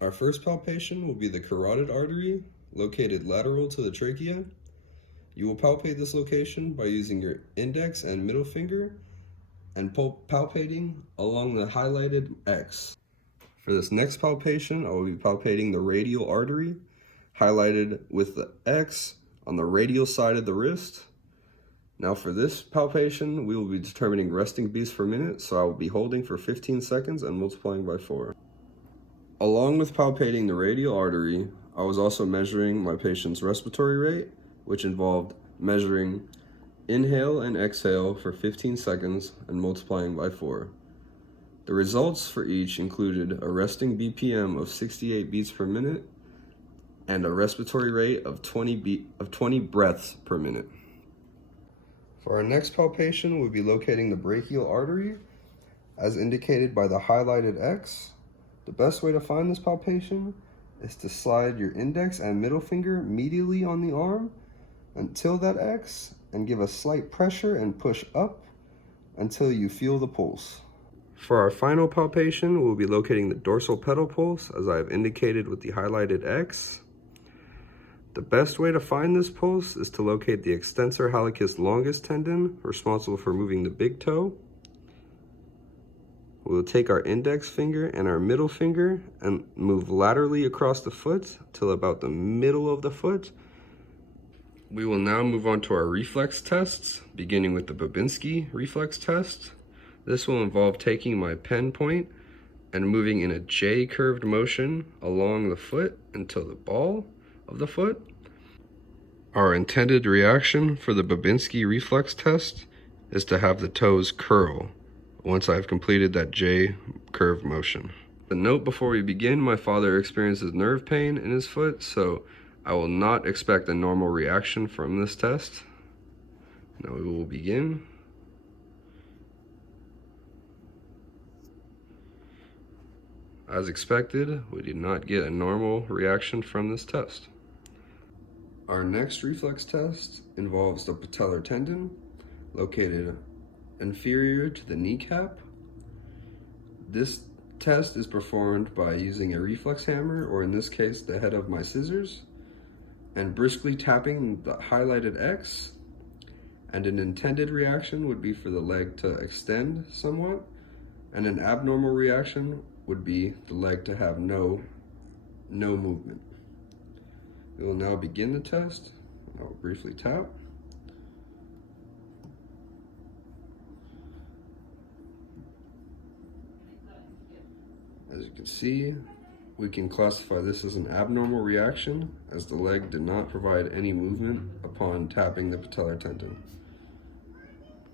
Our first palpation will be the carotid artery, located lateral to the trachea. You will palpate this location by using your index and middle finger and palpating along the highlighted X. For this next palpation, I will be palpating the radial artery, highlighted with the X on the radial side of the wrist. Now for this palpation, we will be determining resting beats per minute, so I will be holding for 15 seconds and multiplying by 4. Along with palpating the radial artery, I was also measuring my patient's respiratory rate, which involved measuring inhale and exhale for 15 seconds and multiplying by 4. The results for each included a resting BPM of 68 beats per minute and a respiratory rate of 20 breaths per minute. For our next palpation, we'll be locating the brachial artery, as indicated by the highlighted X. The best way to find this palpation is to slide your index and middle finger medially on the arm until that X and give a slight pressure and push up until you feel the pulse. For our final palpation, we'll be locating the dorsal pedal pulse, as I have indicated with the highlighted X. The best way to find this pulse is to locate the extensor hallucis longus tendon, responsible for moving the big toe. We'll take our index finger and our middle finger and move laterally across the foot till about the middle of the foot. We will now move on to our reflex tests, beginning with the Babinski reflex test. This will involve taking my pen point and moving in a J-curved motion along the foot until the ball of the foot. Our intended reaction for the Babinski reflex test is to have the toes curl once I've completed that J-curved motion. The note before we begin, my father experiences nerve pain in his foot, so I will not expect a normal reaction from this test. Now we will begin. As expected, we did not get a normal reaction from this test. Our next reflex test involves the patellar tendon, located inferior to the kneecap. This test is performed by using a reflex hammer, or in this case, the head of my scissors, and briskly tapping the highlighted X. And an intended reaction would be for the leg to extend somewhat, and an abnormal reaction would be the leg to have no movement. We will now begin the test. I will briefly tap. As you can see, we can classify this as an abnormal reaction, as the leg did not provide any movement upon tapping the patellar tendon.